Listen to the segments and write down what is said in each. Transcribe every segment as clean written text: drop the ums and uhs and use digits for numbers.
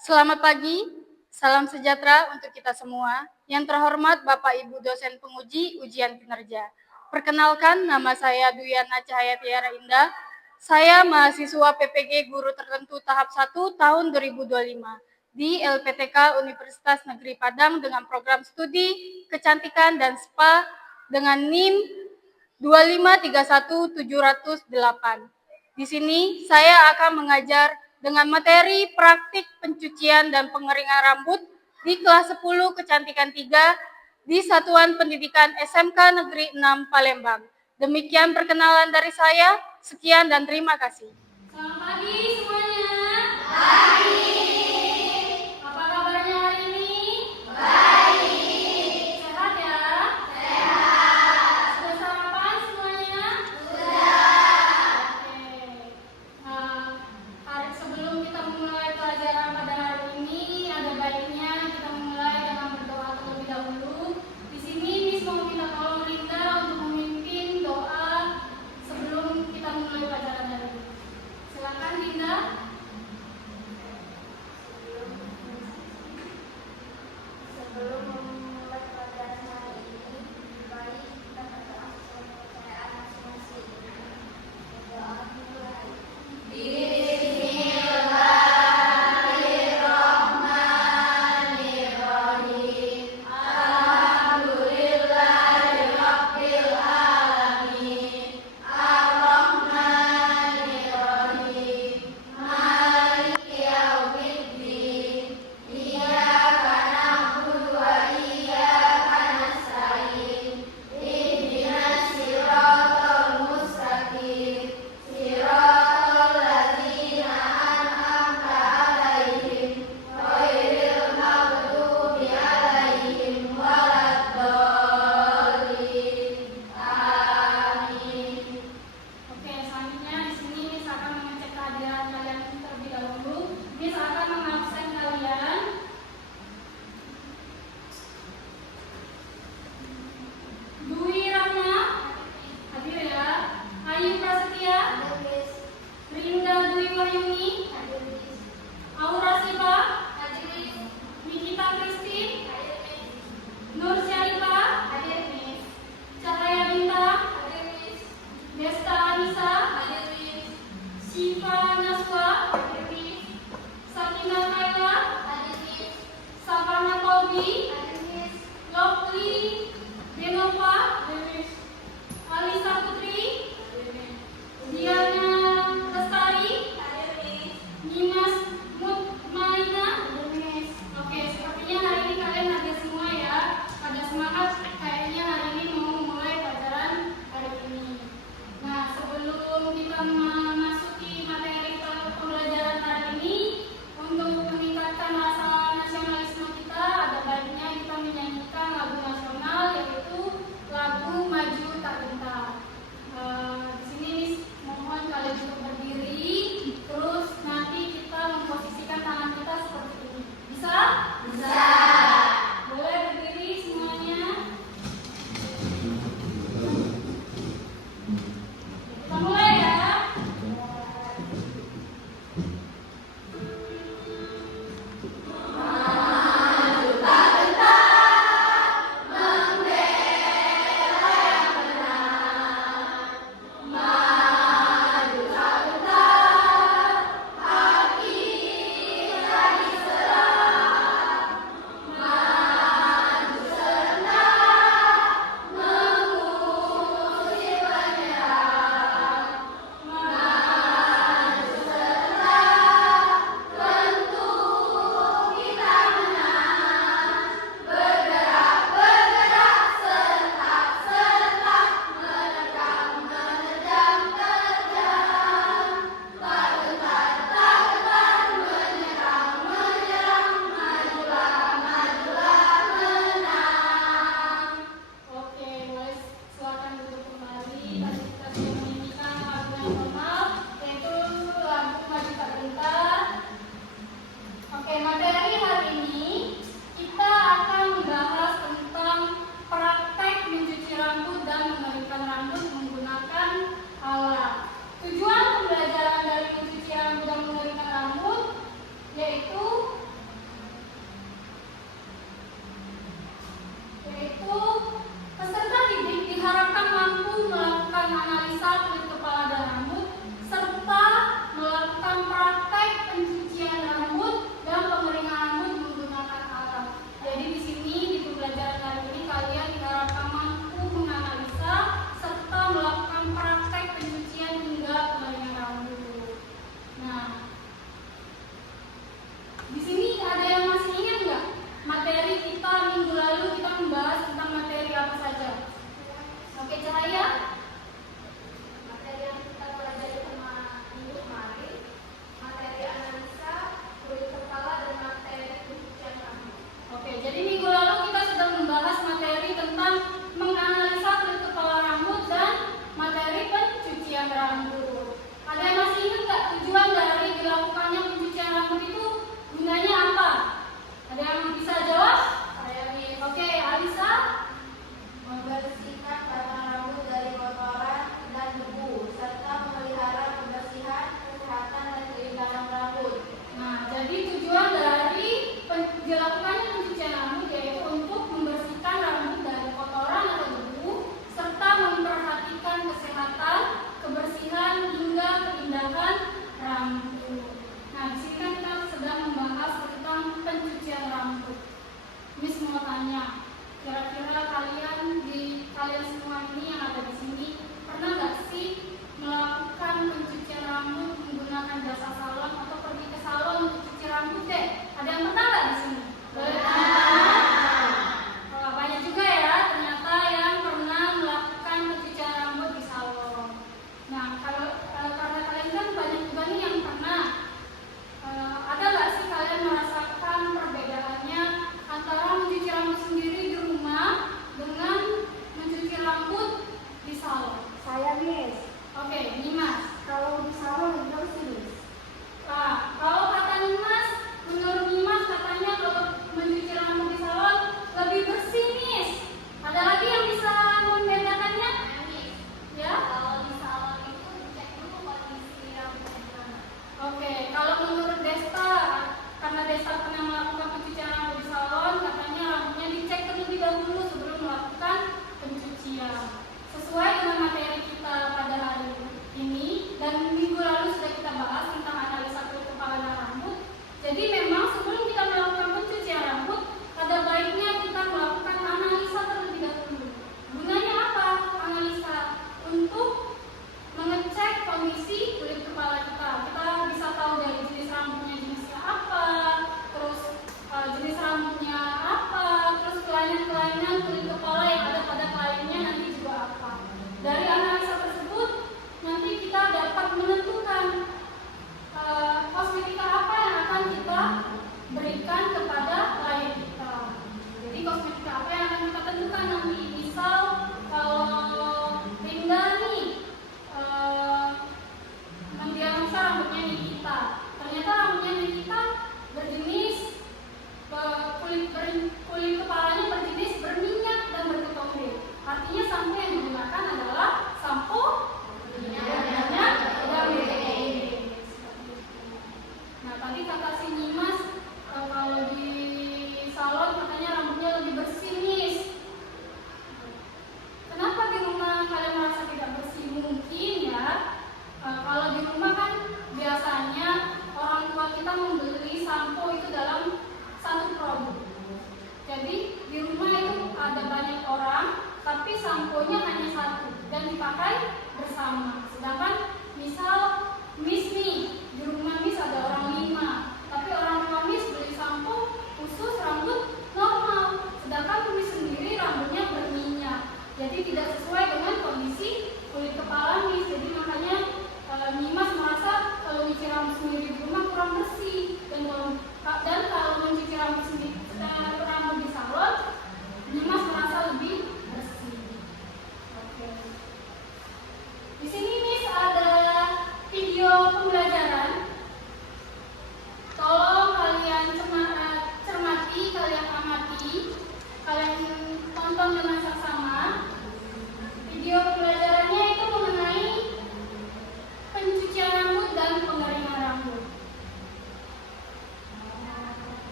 Selamat pagi, salam sejahtera untuk kita semua. Yang terhormat Bapak Ibu dosen penguji ujian kinerja. Perkenalkan, nama saya Duyana Cahaya Tiara Indah. Saya mahasiswa PPG Guru Tertentu tahap 1 tahun 2025 di LPTK Universitas Negeri Padang dengan program studi kecantikan dan spa dengan NIM 2531708. Di sini saya akan mengajar dengan materi praktik pencucian dan pengeringan rambut di kelas 10 kecantikan 3 di Satuan Pendidikan SMK Negeri 6 Palembang. Demikian perkenalan dari saya. Sekian dan terima kasih. Selamat pagi semuanya. Pagi. Apa kabarnya hari ini? Baik. Sehat ya? Sehat. Sudah sarapan semuanya? Sudah. Oke. Sebelum kita memulai pelajaran pada hari ini, ada baiknya kita memulai dengan berdoa terlebih dahulu. Di sini Miss mau minta tolong Linda untuk memimpin doa sebelum kita mulai pelajaran hari ini. Silakan Linda. Sebelum memulai pelajaran hari ini, baik kita berdoa sesuai kepercayaan masing-masing. Berdoa dimulai. Bismillahirrahmanirrahim. Alhamdulillahirabbil alamin. Ar-Rahmanirrahim. Maliki yaumiddin. Iyyaka na'budu wa iyyaka nasta'in. Ihdinas siratal mustaqim. Siratal ladzina an'amta 'alaihim ghairil maghdubi 'alaihim waladdallin. Amin. Oke, selanjutnya di sini Miss akan mengecek kehadiran kalian terlebih dahulu. Miss akan mengabsen kalian. Dwi Rahma, hadir ya. Ayu Prasetya, Rinda Dwi Wahyuni, Aura Siva, Nikita Christine, Nur Syarifah, Cahaya Bintang, Desta Anissa, Syifa Naswa, Sakina Kaila, Savana Kolbi, Lovely Denova, Alisa Putri, Diana Lestari, Nimas Mutmaina. Oke, sepertinya hari ini kalian ada semua ya. Pada semangat kayaknya hari ini mau mulai pelajaran hari ini. Nah, sebelum kita memasuki materi pembelajaran hari ini, untuk meningkatkan rasa nasionalisme kita, ada baiknya kita menyanyikan lagu nasional, yaitu lagu Maju Tak Gentar. Di sini Miss mohon kalian untuk berdiri, terus nanti kita memposisikan tangan kita seperti ini. Bisa? Bisa. Boleh berdiri semuanya. Kita mulai ya. Oke, boleh silakan duduk kembali. Tadi kita sudah menyanyikan lagu nasional, yaitu lagu Maju Tak Gentar. Oke, materi hari ini kita akan membahas tentang praktek mencuci rambut dan mengeringkan rambut menggunakan alat. Tujuan pembelajaran dari mencuci rambut dan mengeringkan rambut yaitu tanya, kira-kira kalian semua ini yang ada di sini pernah nggak sih melakukan pencucian rambut menggunakan jasa salon atau pergi ke salon untuk cuci rambut deh? Ada yang pernah nggak di sini? Wah, banyak juga ya ternyata yang pernah melakukan pencucian rambut di salon. Nah, karena kalian kan banyak juga nih yang pernah. Ada nggak sih kalian merasakan perbedaannya antara mencuci rambut sendiri di rumah dengan mencuci rambut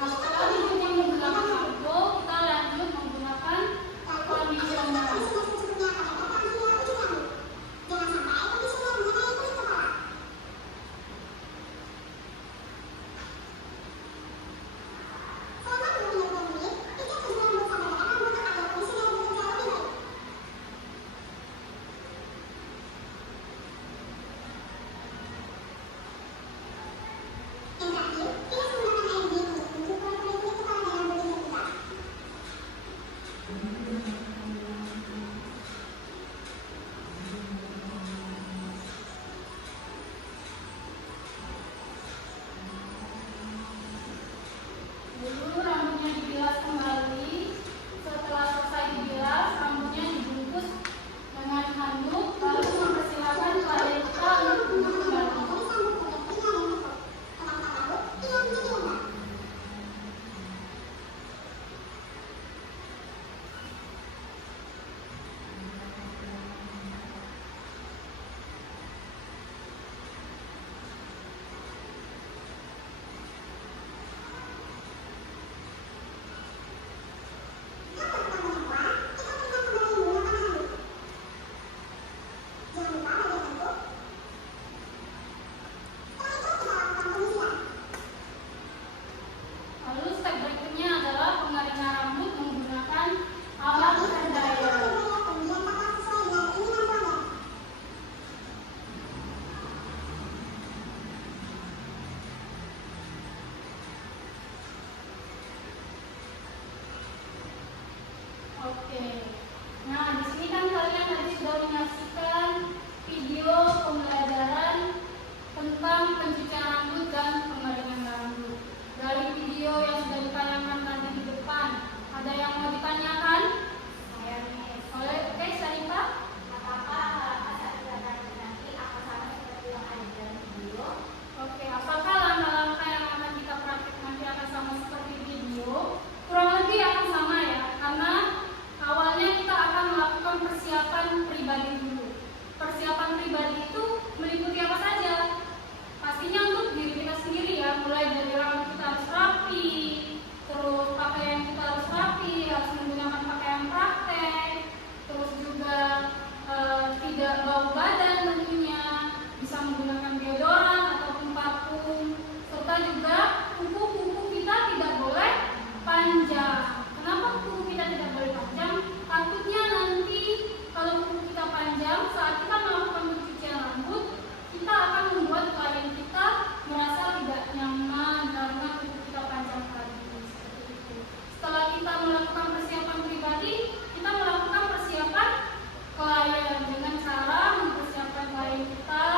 Nah, setelah dicuci menggunakan sampo, kita lanjut menggunakan conditioner. Dulu rambutnya dibilas kembali. Setelah selesai dibilas, rambutnya dibungkus dengan handuk, lalu mempersilahkan klien kita untuk duduk kembali. Lalu step berikutnya adalah pengeringan rambut menggunakan alat hair dryer. Oke. Nah, di sini kan kalian tadi sudah menyaksikan video pembelajaran tentang pencucian rambut dan pengeringan rambut. Dari video yang sudah ditayangkan tadi di depan, ada yang mau ditanyakan? Oke, Syarifah? Oke, apakah langkah-langkah yang akan kita praktik nanti akan sama seperti video? Kurang lebih akan sama ya, karena awalnya kita akan melakukan persiapan pribadi dulu. Persiapan pribadi itu meliputi apa saja? Pastinya untuk diri kita sendiri ya, mulai dari rambut kita harus rapi, terus pakaian kita harus rapi, harus menggunakan pakaian praktek, terus juga tidak bau badan tentunya, bisa menggunakan deodoran ataupun parfum, serta juga kuku-kuku kita tidak boleh panjang. Kenapa kuku kita tidak boleh panjang? Takutnya nanti kalau kuku kita panjang, saat kita melakukan pencucian rambut, kita akan membuat klien kita merasa tidak nyaman karena kuku kita panjang tadi. Seperti itu. Setelah kita melakukan persiapan pribadi, kita melakukan persiapan klien dengan cara mempersiapkan klien kita,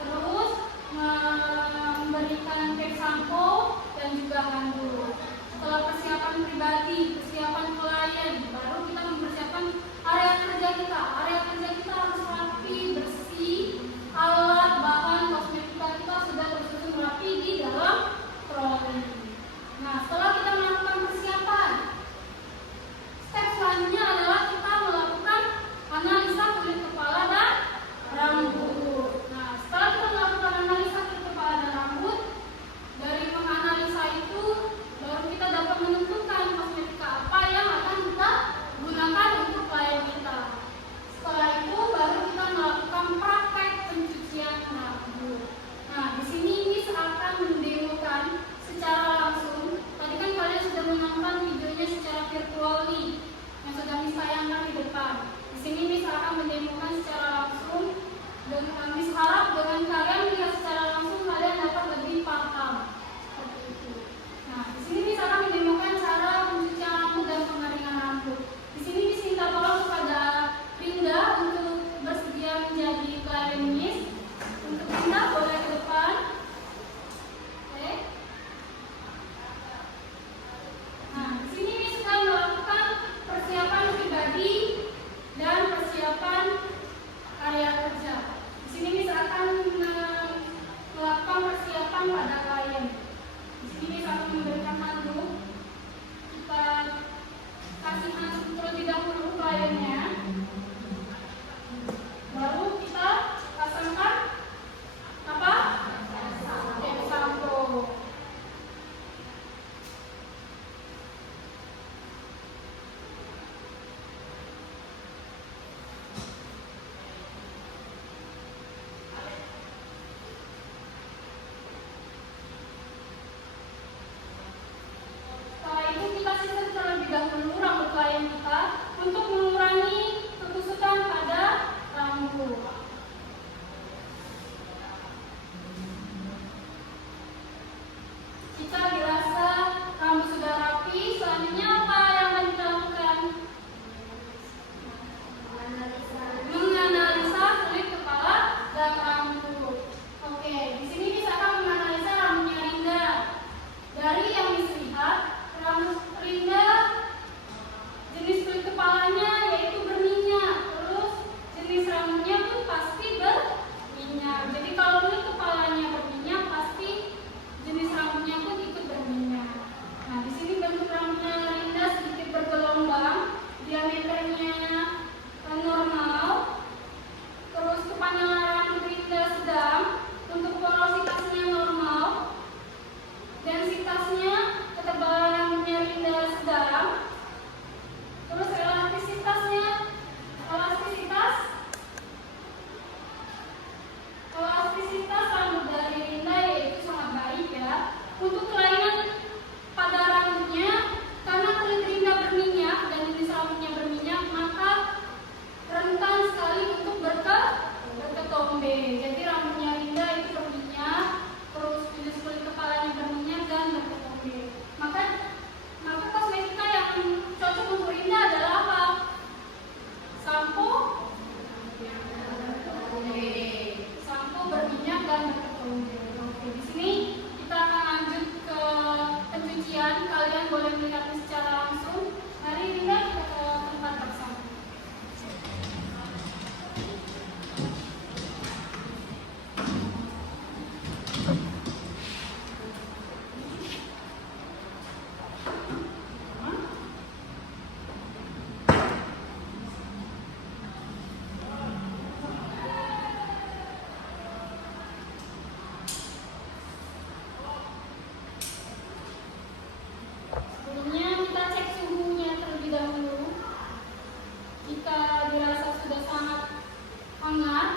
terus memberikan cake sampo dan juga handuk. Setelah persiapan pribadi, persiapan klien, baru kita mempersiapkan area kerja kita. Area kerja kita harus rapi, bersih, alat, bahan, kosmetika kita sudah tersusun rapi di dalam troli. Nah, setelah kita melakukan persiapan, step selanjutnya adalah kita melakukan analisa kulit kepala dan rambut. Nah, setelah kita melakukan analisa kulit kepala dan rambut, dari menganalisa itu baru kita dapat menentukan kosmetika apa yang akan kita gunakan untuk klien kita. Setelah itu baru kita melakukan praktek pencucian rambut. Nah, di sini Miss akan mendemokan secara langsung. Tadi kan kalian sudah menonton videonya secara virtual nih, yang sudah Miss tayangkan di depan. Di sini Miss akan mendemokan secara langsung. Dan Miss harap dengan kalian melihat secara langsung kalian dapat lebih paham. Seperti itu. Nah, di sini Miss akan mendemokan cara pencucian rambut dan pengeringan rambut. Di sini Miss minta tolong kepada Rinda untuk bersedia menjadi klien Miss. Untuk Rinda boleh ke depan. Oke. Nah, di sini Miss akan melakukan persiapan pribadi dan persiapan area kerja. Di sini Miss akan Oke, di sini kita akan lanjut ke pencucian. Kalian boleh melihatnya secara langsung. Mari Rinda kita ke tempat bersama. Sebelumnya kita cek suhunya terlebih dahulu. Jika dirasa sudah sangat hangat,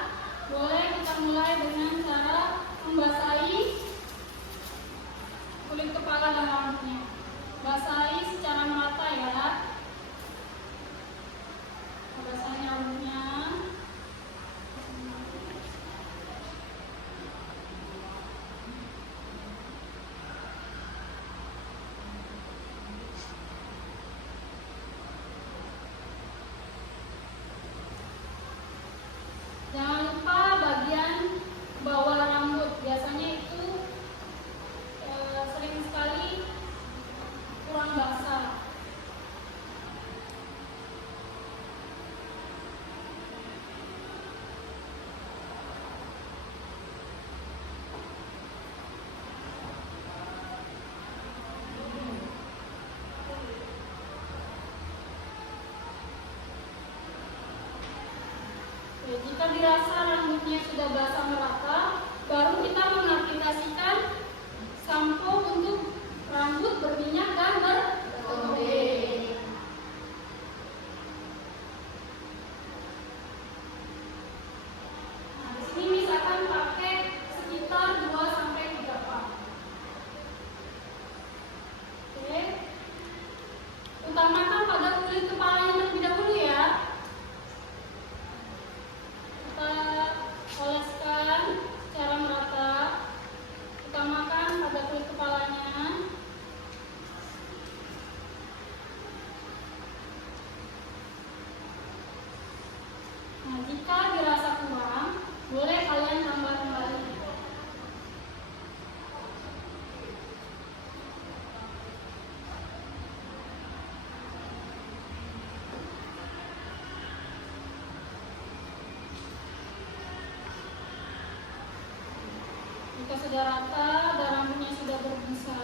boleh kita mulai dengan cara membasahi kulit kepala dan rambutnya. Basahi secara merata ya. Basahi rambutnya. Jangan lupa bagian bawah rambut, biasanya itu sering sekali kurang basah. Oke, jika dirasa rambutnya sudah basah merata, baru kita mengaplikasikan sampo untuk rambut berminyak dan bertoge. Nah, di sini misalkan pakai sekitar 2-3 pak. Oke. Utamakan pada kulit kepalanya terlebih dahulu ya. Kita oleskan secara merata. Utamakan pada kulit kepalanya. Nah, jika dirasa kurang, boleh kalian tambah kembali. Jika sudah rata dan rambutnya sudah berbusa,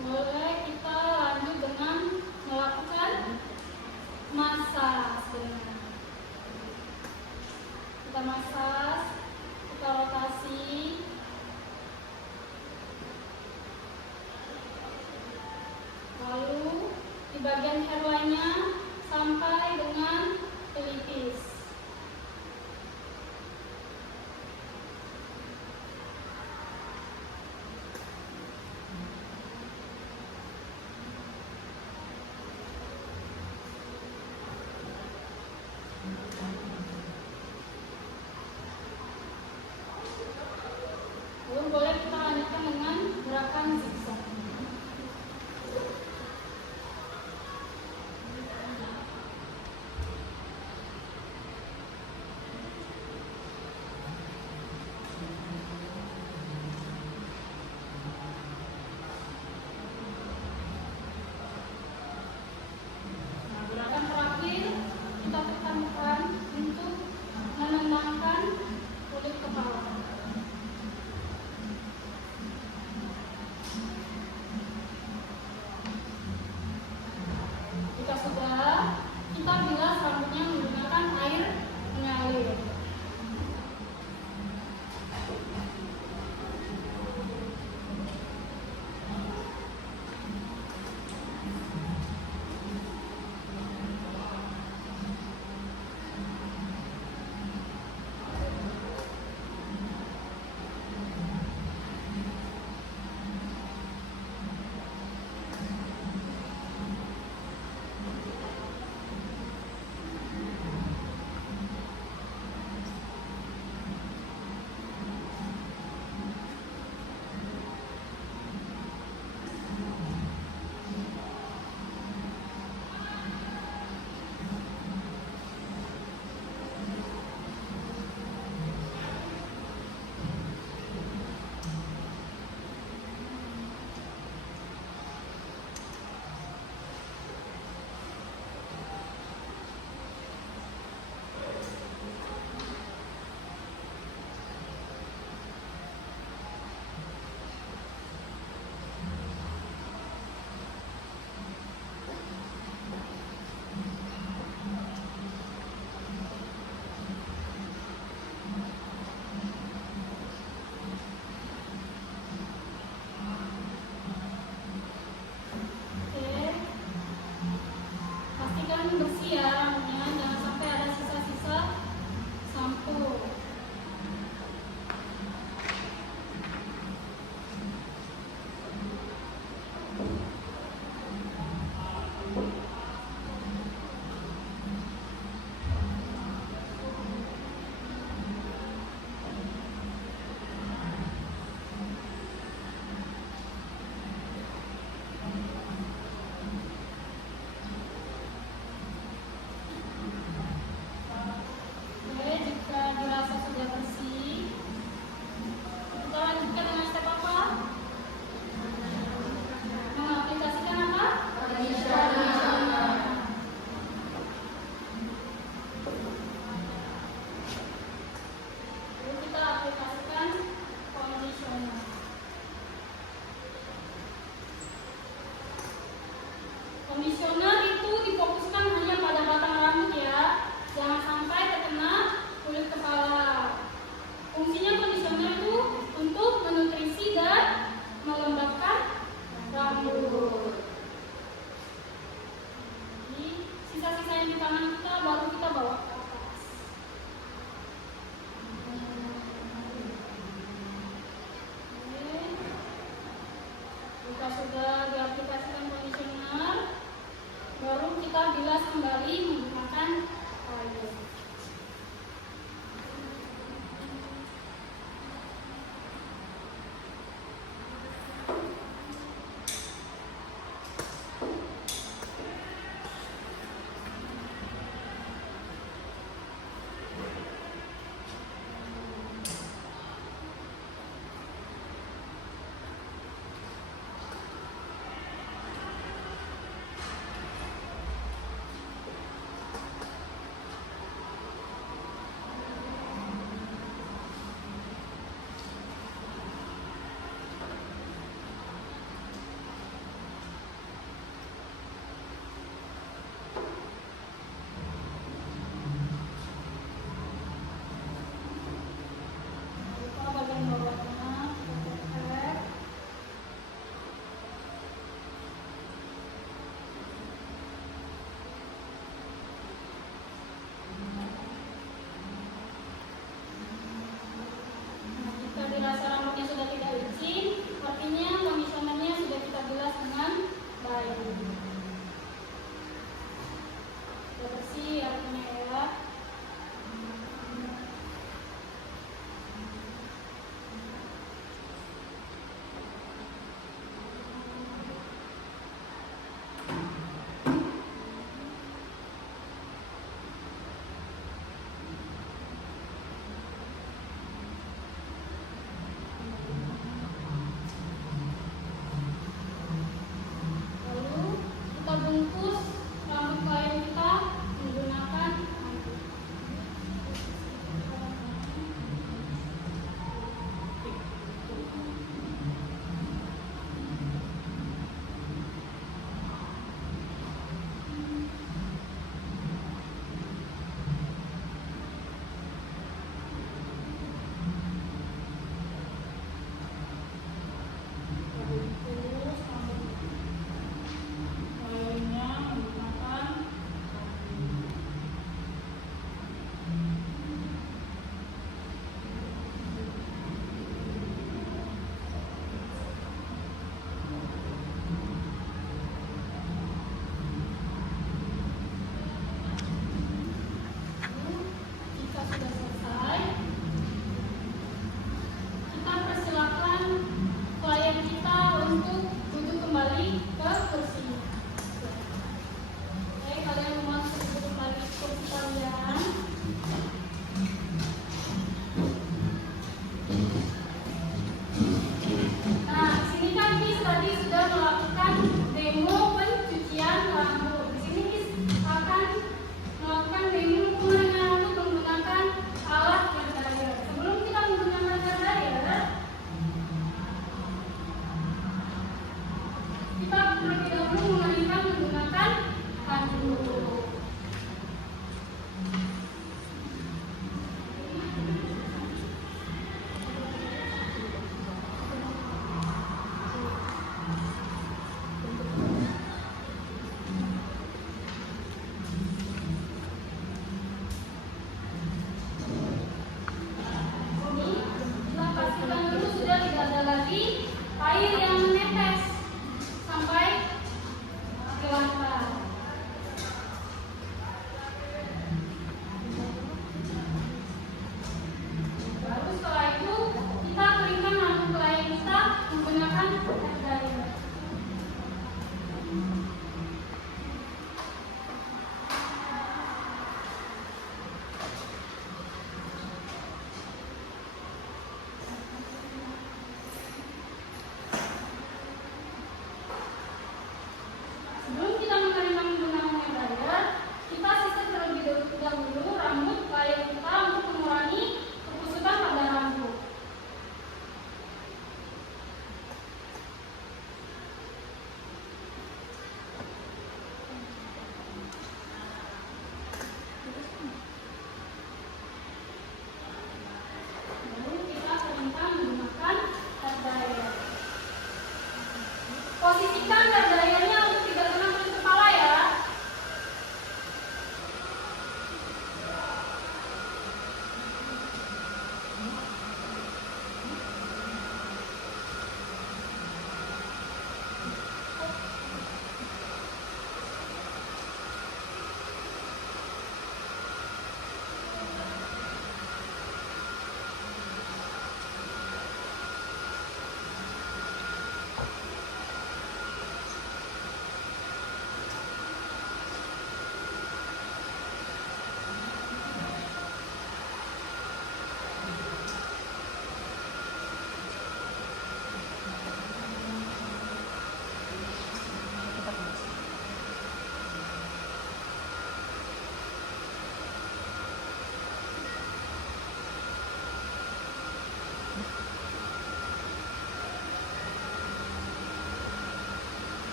boleh kita lanjut dengan melakukan massage. Kita massage, kita rotasi. Lalu di bagian hairline-nya sampai dengan pelipis. Lalu boleh kita lanjutkan dengan gerakan zigzag.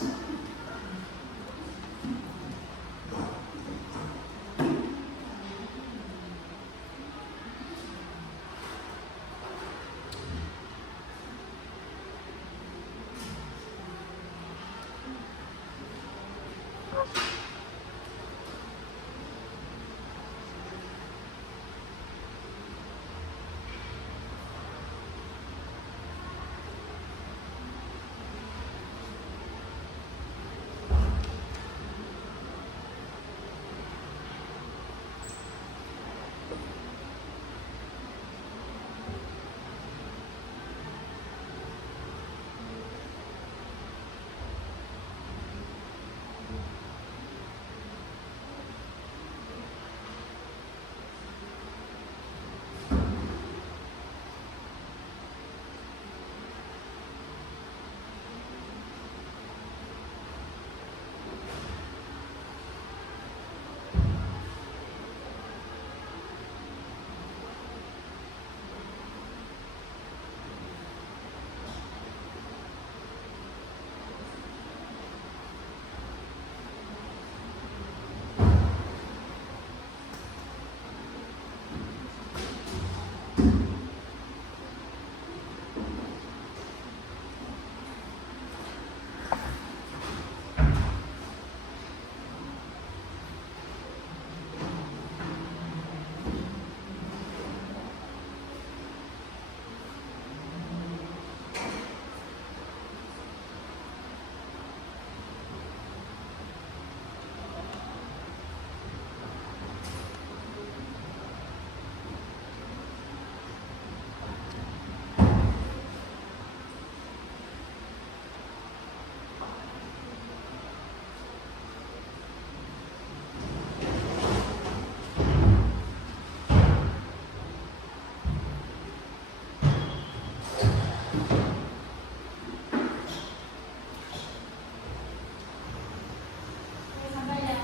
Oke, sampai ya.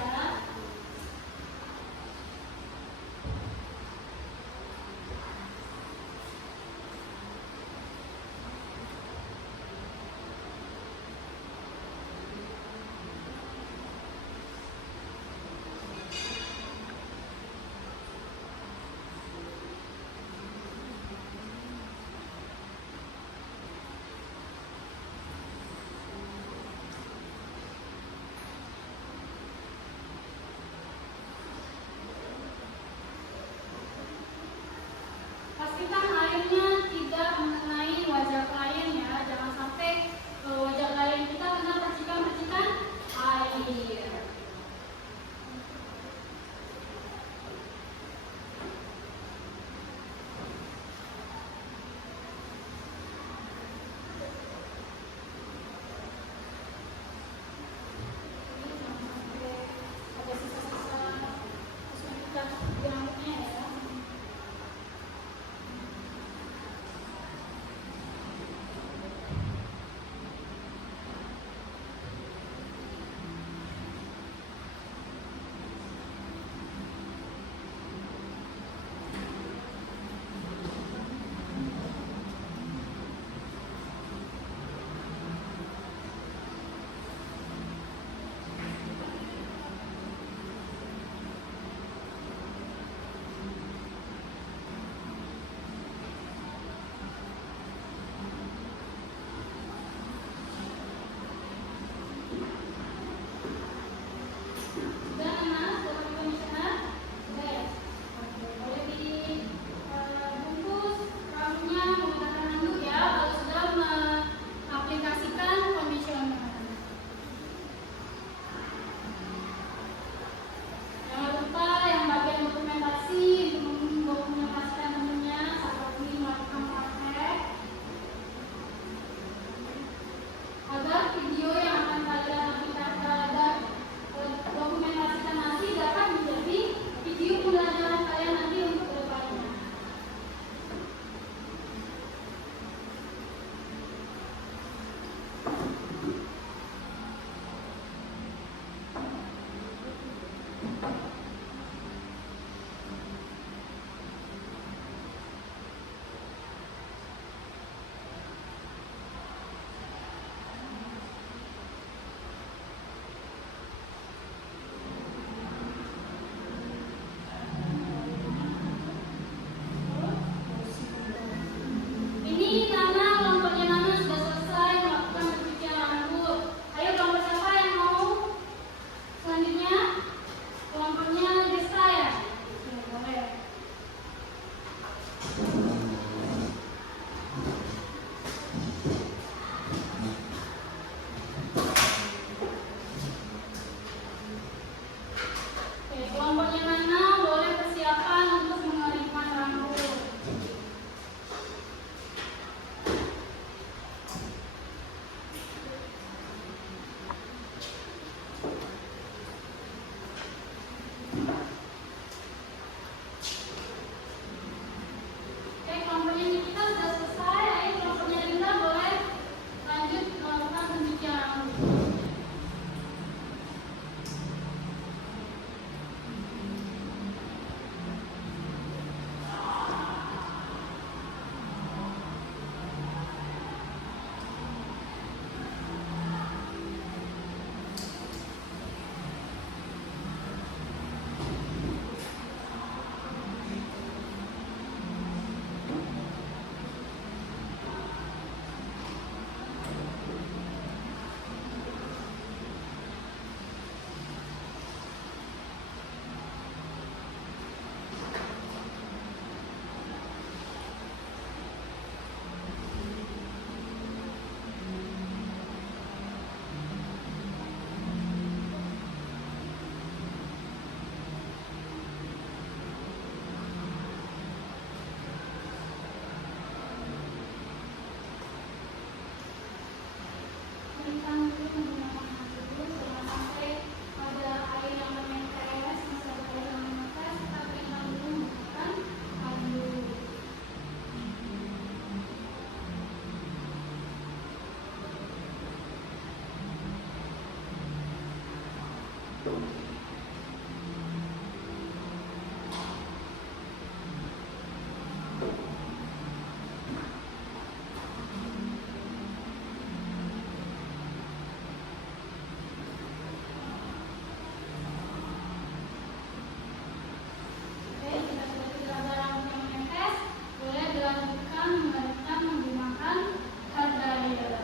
Pastikan airnya tidak mengenai wajah klien ya, jangan sampai wajah klien kita kena percikan-percikan air. Jangan sampai ada sisa-sisa kosmetika rambutnya ya. disarankan untuk menggunakan hand dulu jangan sampai ada air yang menetes, masih ada air yang menetes, tapi hand dulu menggunakan hand dulu. Oke, jika sudah tidak ada rambut yang menetes, boleh dilanjutkan membalikkan menggunakan hair dryer.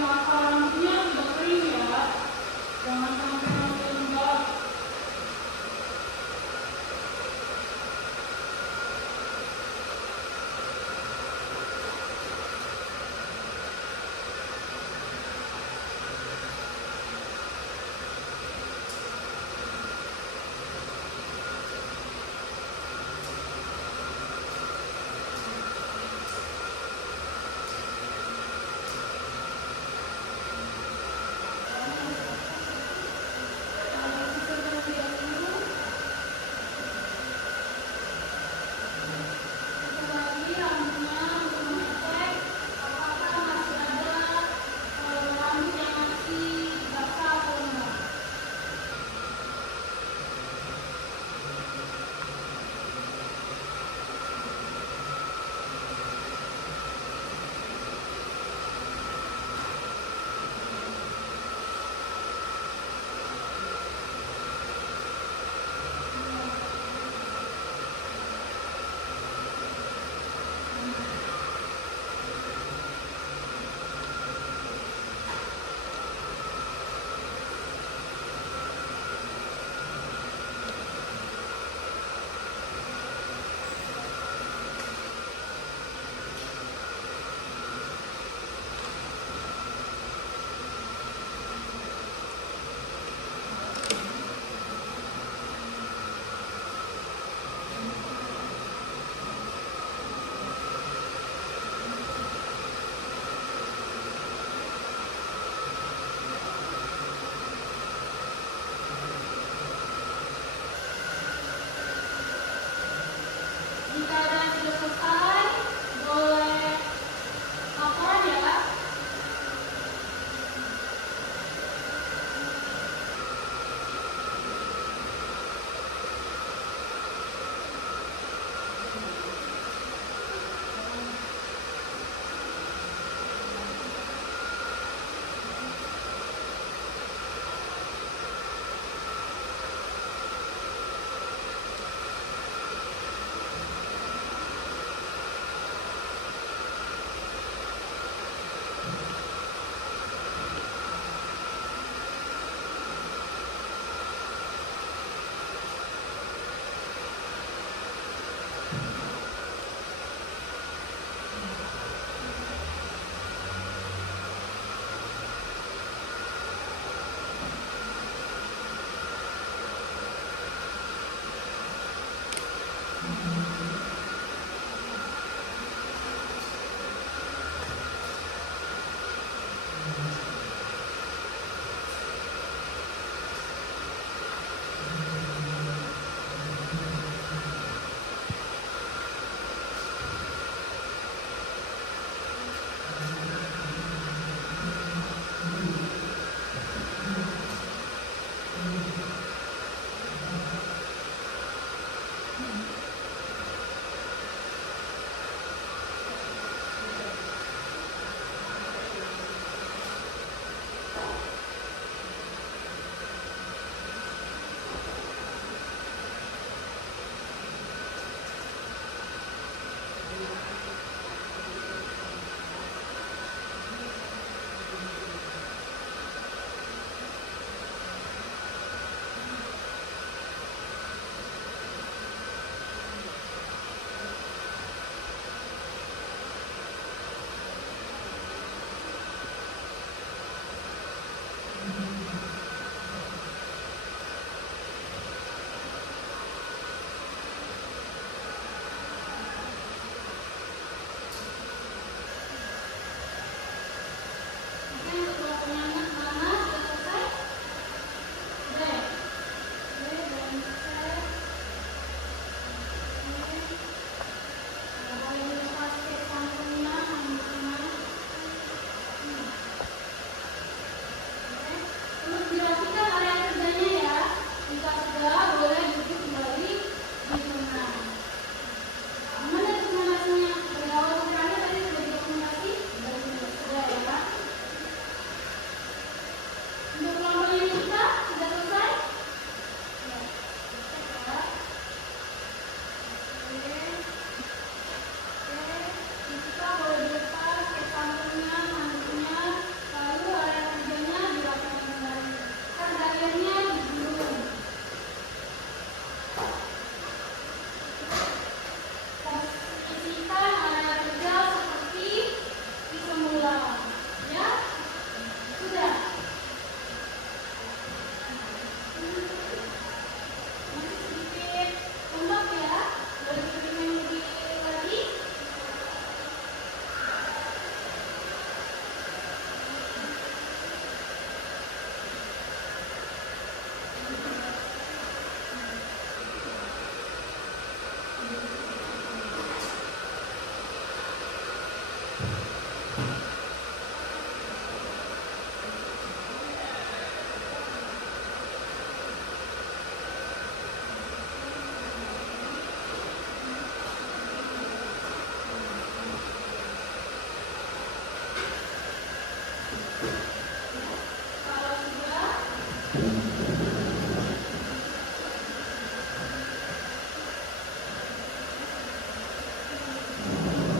mata rambutnya udah kering ya. Jangan sampai sampai lembab.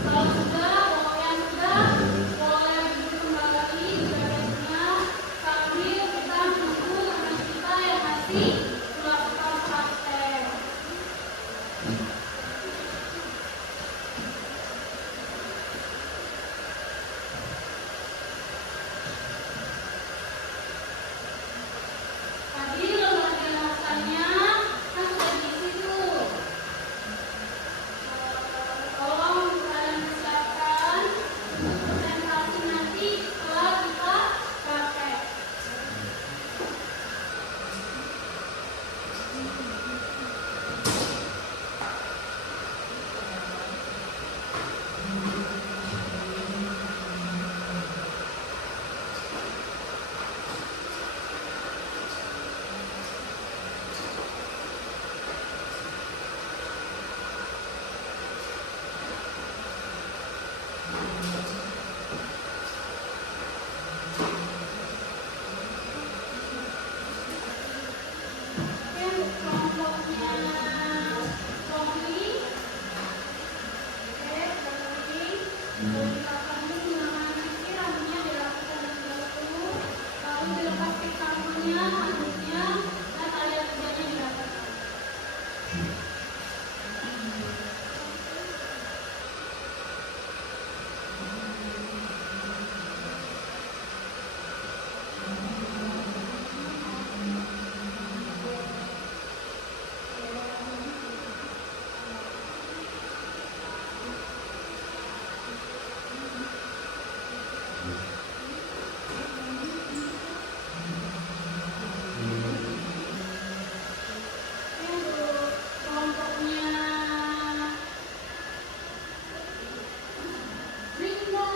Kalau sudah, yang sudah, boleh duduk kembali di bagiannya sambil kita menunggu teman kita yang masih melakukan praktek. Tadi lembaga masanya kan sudah diisi tuh. Tolong kalian siapkan untuk presentasi nanti setelah kita praktek. Oke, untuk kelompoknya Rohli. Oke, Rohli. Boleh dikatakan dulu nama nanti rambutnya dilakukan dulu. Lalu dilepas ke rambutnya, rambutnya, dan area kerjanya dilakukan. Oke, untuk kelompoknya Rinda.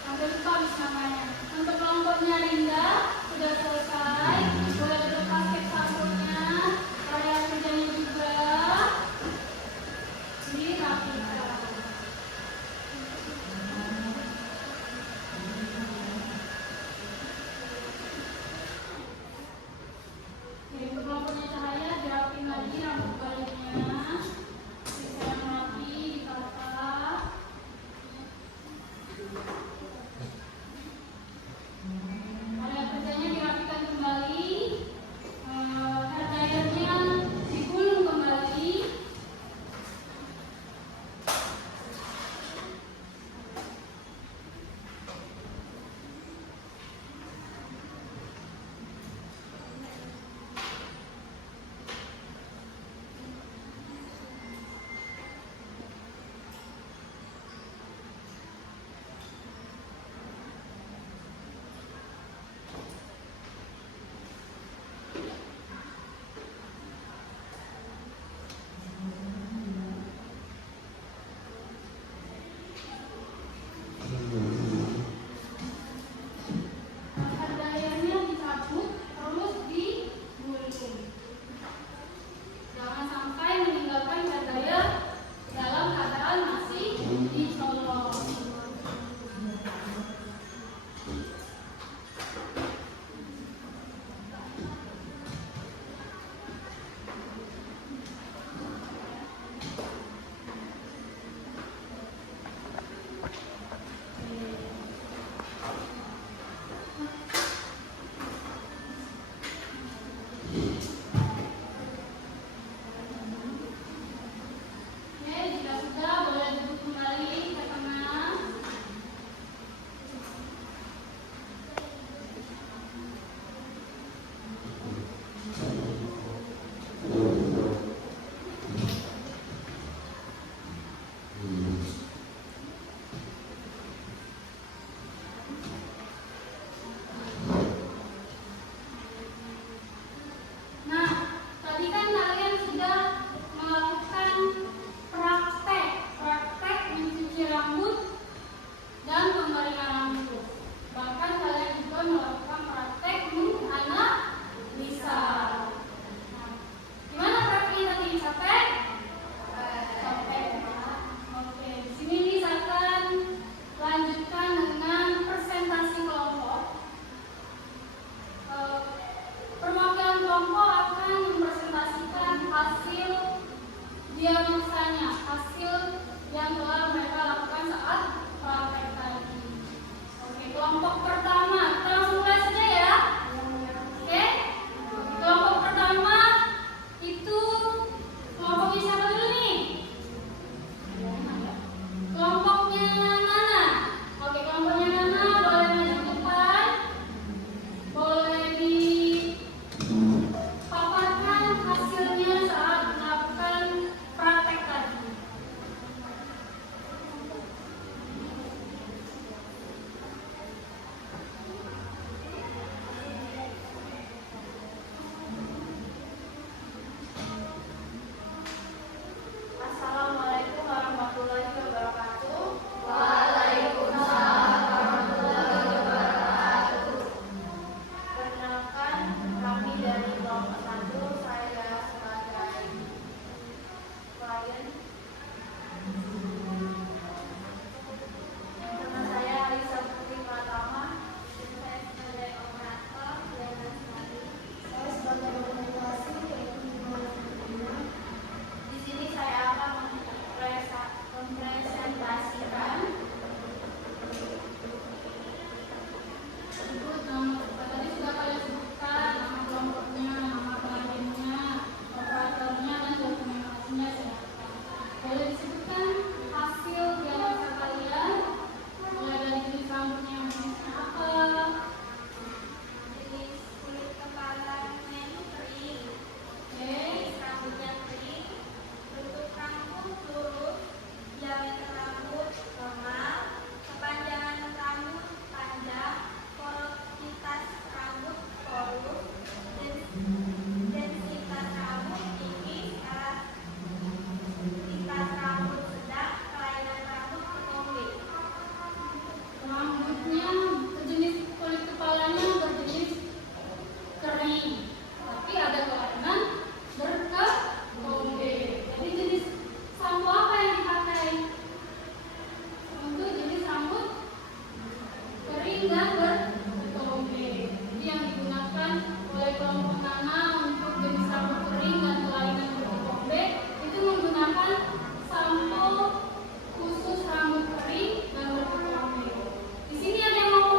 Sampai lupa habis namanya. Untuk kelompoknya Rinda sudah selesai. Boleh dilepas ke sampulnya. Area kerjanya juga dirapikan. Jadi untuk kelompoknya Cahaya dirapin lagi rambut baliknya. Bisa yang rapi, ditata. Area kerjanya dirapikan kembali. Hair dryernya digulung kembali. rambutnya jenis kulit kepalanya berjenis kering, tapi ada kelainan berketombe. Jadi jenis sampo apa yang dipakai untuk jenis rambut kering dan berketombe? Jadi yang digunakan oleh kelompok Nana untuk jenis rambut kering dan kelainan berketombe itu menggunakan sampo khusus rambut kering dan berketombe. Di sini ada yang mau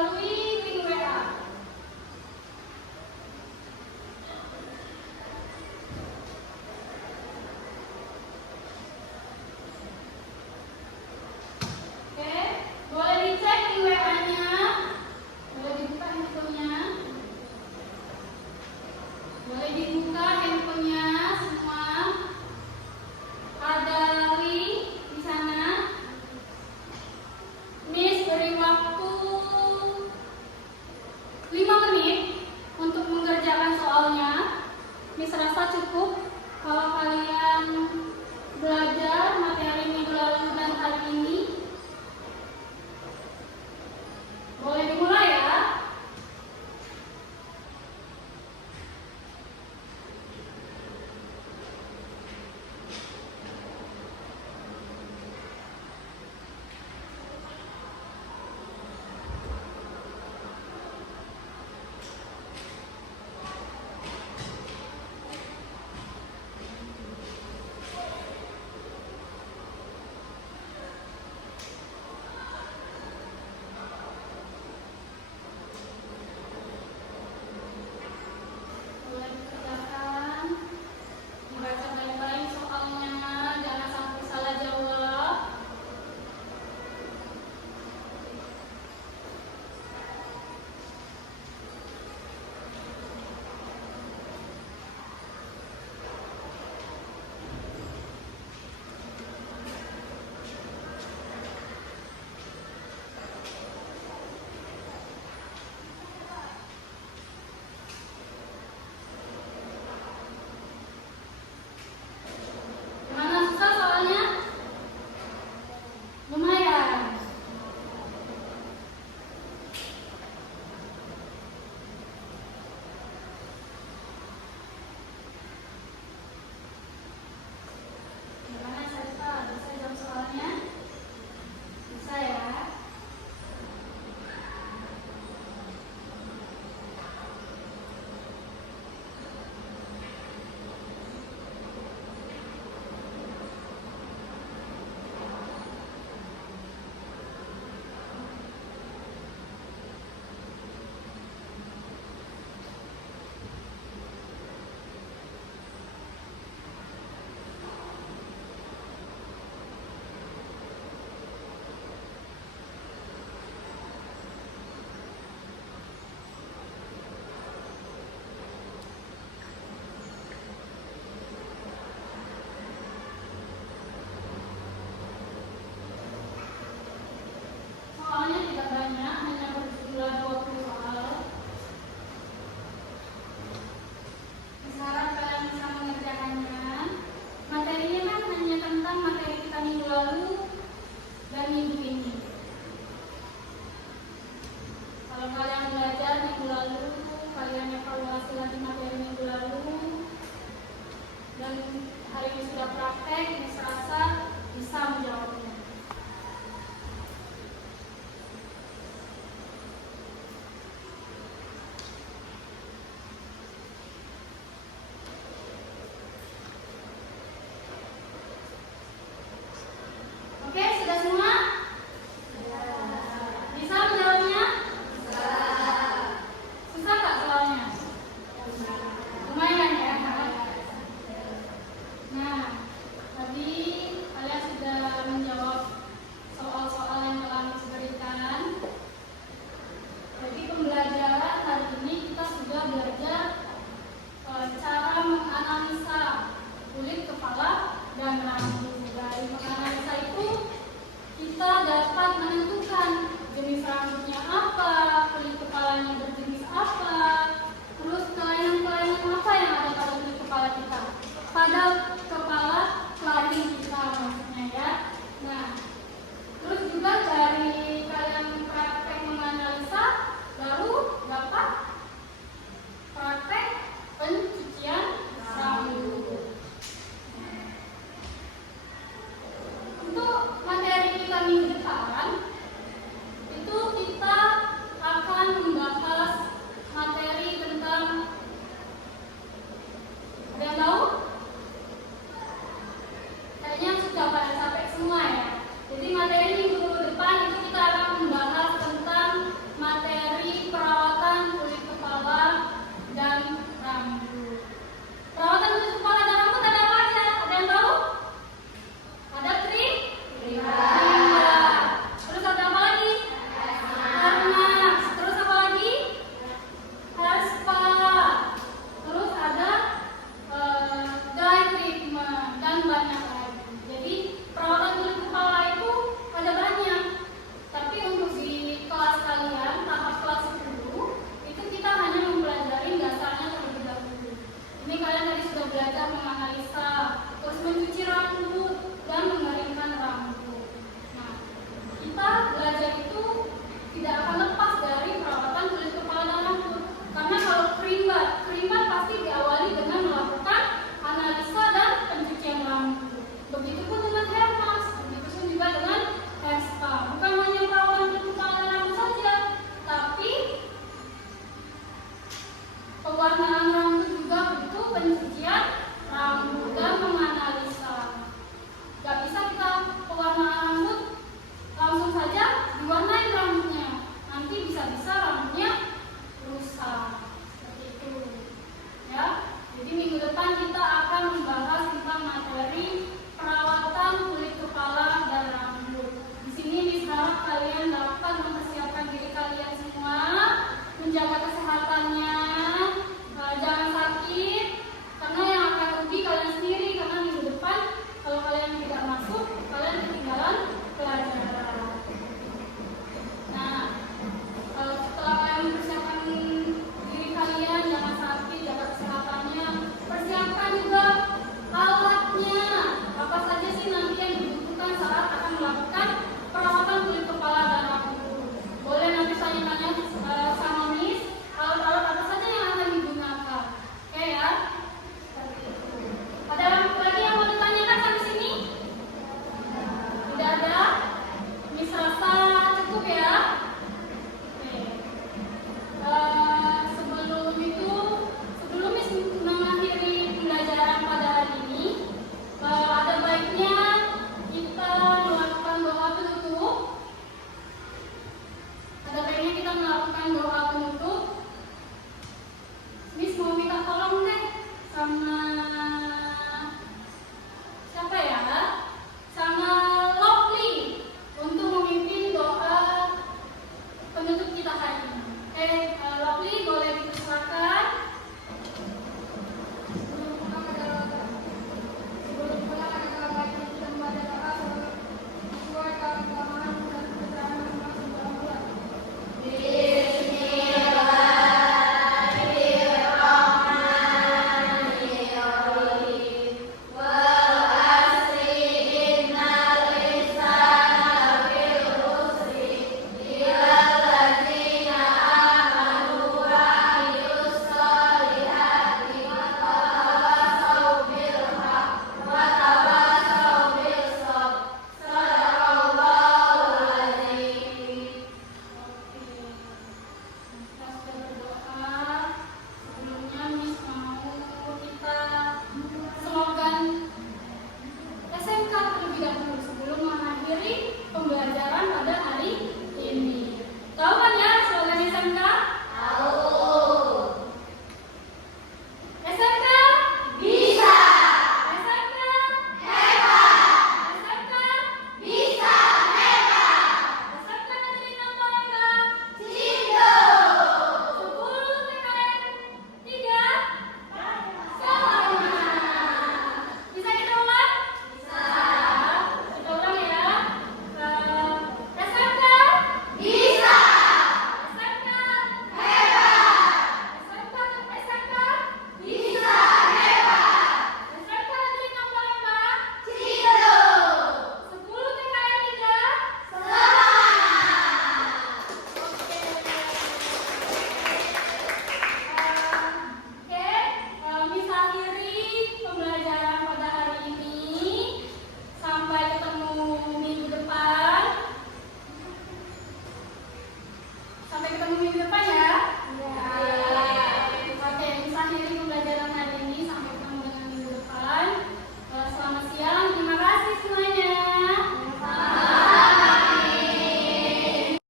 melalui